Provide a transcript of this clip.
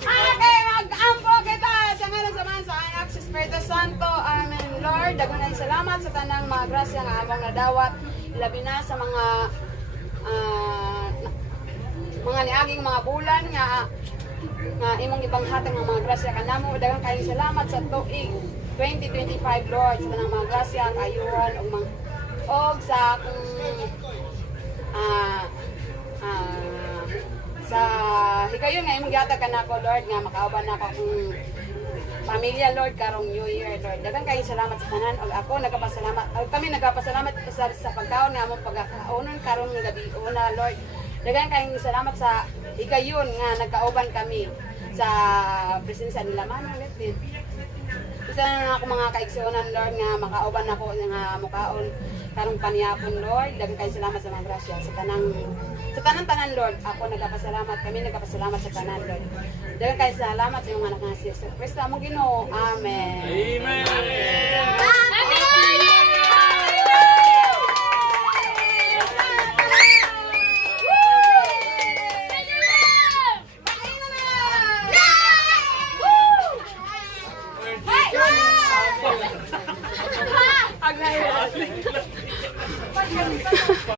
Okay, mag-ampo kita sa ngalan sa man sa anak sa Espiritu Santo. Amen. Lord, daghang salamat sa tanang mga grasya nga among nadawat, labi na sa mga niaging mga bulan nga imong ipanghatag ng mga grasya kanamo. Daghang kayong salamat sa tuig 2025, Lord, sa tanang mga grasya, kayuhan og sa akong sa higayon nga imong gihatag kanako, Lord, nga makauban nako akong pamilya, Lord, karong New Year, Lord. Daghang kayong salamat sa tanan og ako nagapasalamat. Kami nagapasalamat sa pagkaon nga among pagkakaunon karong gabi una, Lord. Daghang kayong salamat sa higayon nga nagkauban kami sa presensya nila Manong Letin. Isa na ako mga kaigsuonan, Lord, nga makauban ako nga mukaon karong paniyapon, Lord. Daghang kayong salamat sa mga grasya sa tanan, Lord. Ako nagapasalamat, kami nagapasalamat sa tanan, Lord. Daghang kayong salamat sa imong anak nga si Jesus Kristo among Ginoo. Amen.